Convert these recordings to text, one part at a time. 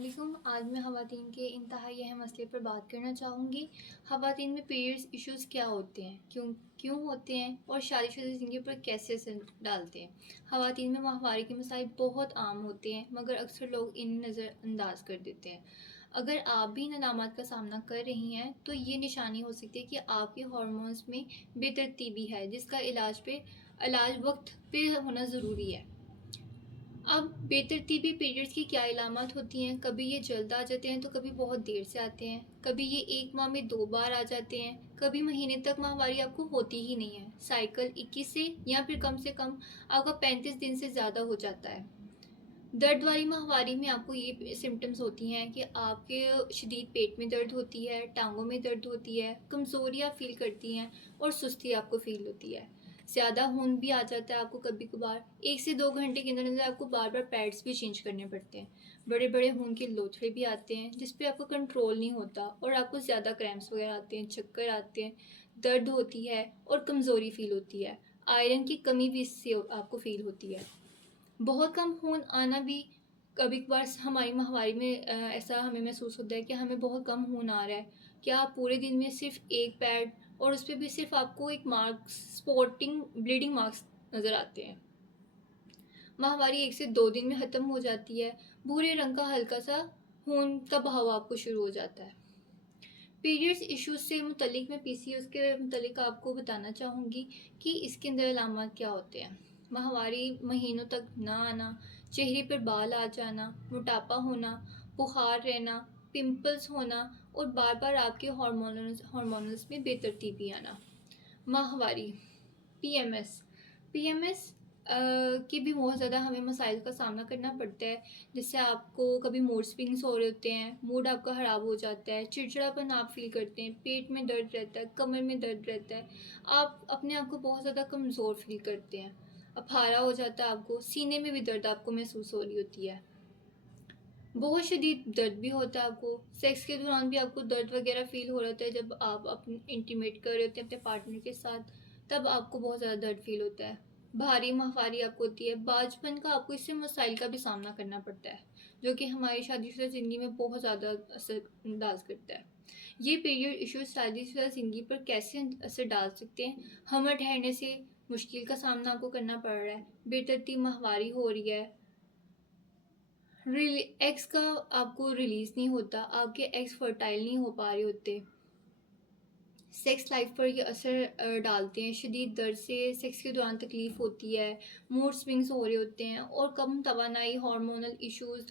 अस्सलामुअलैकुम। आज मैं ख़वातीन के इंतहाई अहम मसले पर बात करना चाहूँगी। ख़वातीन में पीरियड्स इश्यूज़ क्या होते हैं, क्यों होते हैं और शादीशुदा ज़िंदगी पर कैसे असर डालते हैं। ख़वातीन में माहवारी के मसाइल बहुत आम होते हैं, मगर अक्सर लोग इन्हें नज़रअंदाज कर देते हैं। अगर आप भी इन अलामात का सामना कर रही हैं तो ये निशानी हो सकती है कि आपके हार्मोन्स में बेतरतीबी है, जिसका इलाज वक्त पे होना ज़रूरी है। अब बेतरतीबी पीरियड्स की क्या इलामत होती हैं। कभी ये जल्द आ जाते हैं तो कभी बहुत देर से आते हैं। कभी ये एक माह में 2 बार आ जाते हैं। कभी महीने तक माहवारी आपको होती ही नहीं है। साइकिल 21 से या फिर कम से कम आपका 35 दिन से ज़्यादा हो जाता है। दर्द वाली माहवारी में आपको ये सिम्टम्स होती हैं कि आपके शदीद पेट में दर्द होती है, टांगों में दर्द होती है, कमज़ोरी आप फ़ील करती हैं और सुस्ती आपको फ़ील होती है। ज़्यादा खून भी आ जाता है आपको कभी-कभार। 1 से 2 घंटे के अंदर-अंदर आपको बार-बार पैड्स भी चेंज करने पड़ते हैं। बड़े-बड़े खून के लोथड़े भी आते हैं, जिस पे आपका कंट्रोल नहीं होता और आपको ज़्यादा क्रैम्प्स वगैरह आते हैं, चक्कर आते हैं, दर्द होती है और कमज़ोरी फ़ील होती है। आयरन की कमी भी इससे आपको फ़ील होती है। बहुत कम खून आना भी कभी-कभार हमारी माहवारी में ऐसा हमें महसूस होता है कि हमें बहुत कम खून आ रहा है। क्या आप पूरे दिन में सिर्फ़ 1 पैड और उसपे भी सिर्फ़ आपको एक मार्क्स स्पॉटिंग ब्लीडिंग मार्क्स नज़र आते हैं। माहवारी 1 से 2 दिन में ख़त्म हो जाती है। भूरे रंग का हल्का-सा खून का बहाव आपको शुरू हो जाता है। पीरियड्स इश्यूज़ से मुतल्लिक मैं पीसीओएस के मुतल्लिक आपको बताना चाहूँगी कि इसके अंदर अलामत क्या होते हैं। माहवारी महीनों तक ना आना, चेहरे पर बाल आ जाना, मोटापा होना, बुखार रहना, पिंपल्स होना और बार-बार आपके हार्मोनल्स में बेतरतीबी आना। माहवारी पीएमएस पीएमएस की भी बहुत ज़्यादा हमें मसाइल का सामना करना पड़ता है, जिससे आपको कभी मूड स्विंग्स हो रहे होते हैं, मूड आपका ख़राब हो जाता है, चिड़चिड़ापन आप फ़ील करते हैं, पेट में दर्द रहता है, कमर में दर्द रहता है, आप अपने आप को बहुत ज़्यादा कमज़ोर फ़ील करते हैं, अफारा हो जाता है आपको, सीने में भी दर्द आपको महसूस हो रही होती है। बहुत शदीद दर्द भी होता है आपको, सेक्स के दौरान भी आपको दर्द वग़ैरह फ़ील हो रहा होता है, जब आप अपने इंटीमेट कर रहे होते हैं अपने पार्टनर के साथ, तब आपको बहुत ज़्यादा दर्द फ़ील होता है। भारी माहवारी आपको होती है, बाँझपन का आपको इससे मसाइल का भी सामना करना पड़ता है, जो कि हमारी शादीशुदा ज़िंदगी में बहुत ज़्यादा असरअंदाज़ करता है। ये पीरियड इश्यूज़ शादीशुदा ज़िंदगी पर कैसे असर डाल सकते हैं? हमर ठहरने से मुश्किल का सामना आपको करना पड़ रहा है, बेतरतीब माहवारी हो रही है, एग्स का आपको रिलीज़ नहीं होता, आपके एग्स फर्टाइल नहीं हो पा रहे होते। सेक्स लाइफ पर ये असर डालते हैं, शदीद दर्द से सेक्स के दौरान तकलीफ़ होती है, मूड स्विंग्स हो रहे होते हैं और कम तवानाई, हार्मोनल इश्यूज़,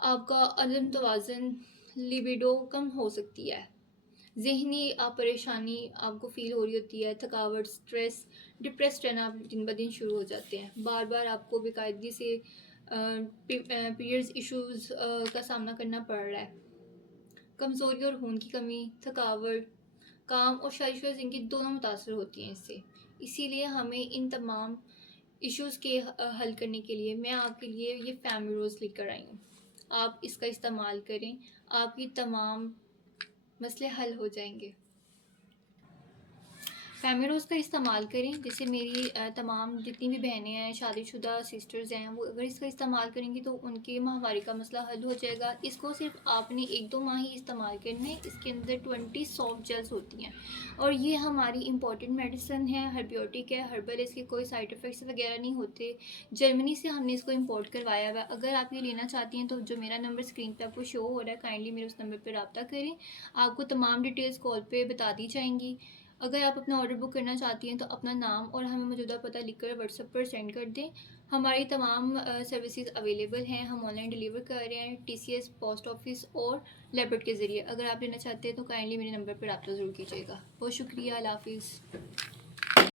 आपका अदम तवाज़ुन, लिबिडो कम हो सकती है। ज़हनी परेशानी आपको फ़ील हो रही होती है, थकावट, स्ट्रेस, डिप्रेस्ड रहना दिन ब दिन शुरू हो जाते हैं। बार-बार आपको बेकायदगी से पीरियड्स इश्यूज़ का सामना करना पड़ रहा है। कमज़ोरी और खून की कमी, थकावट, काम और शादीशुदा ज़िंदगी दोनों मुतासर होती हैं इससे। इसीलिए हमें इन तमाम इश्यूज़ के हल करने के लिए मैं आपके लिए ये फैमिली रोज़ लेकर आई हूँ। आप इसका इस्तेमाल करें, आपकी तमाम मसले हल हो जाएँगे। फैमिली रोज़ का इस्तेमाल करें, जैसे मेरी तमाम जितनी भी बहनें हैं, शादीशुदा सिस्टर्स हैं, वो अगर इसका इस्तेमाल करेंगी तो उनके माहवारी का मसला हल हो जाएगा। इसको सिर्फ़ आपने 1-2 माह ही इस्तेमाल करना है। इसके अंदर 20 सॉफ्ट जेल्स होती हैं और ये हमारी इम्पॉर्टेंट मेडिसिन है, हर्बियोटिक है, हर्बल है, इसके कोई साइड इफ़ेक्ट्स वगैरह नहीं होते। जर्मनी से हमने इसको इम्पोर्ट करवाया हुआ है। अगर आप ये लेना चाहती हैं तो जो मेरा नंबर स्क्रीन पे आपको शो हो रहा है, काइंडली मेरे उस नंबर पे राब्ता करें। आपको तमाम डिटेल्स कॉल पे बता दी जाएँगी। अगर आप अपना ऑर्डर बुक करना चाहती हैं तो अपना नाम और हमें मौजूदा पता लिखकर व्हाट्सएप पर सेंड कर दें। हमारी तमाम सर्विसेज अवेलेबल हैं, हम ऑनलाइन डिलीवर कर रहे हैं, टीसीएस, पोस्ट ऑफिस और लेपर्ड के ज़रिए। अगर आप लेना चाहते हैं तो काइंडली मेरे नंबर पर रब्ता ज़रूर कीजिएगा। बहुत शुक्रिया, अल्लाह हाफ़िज़।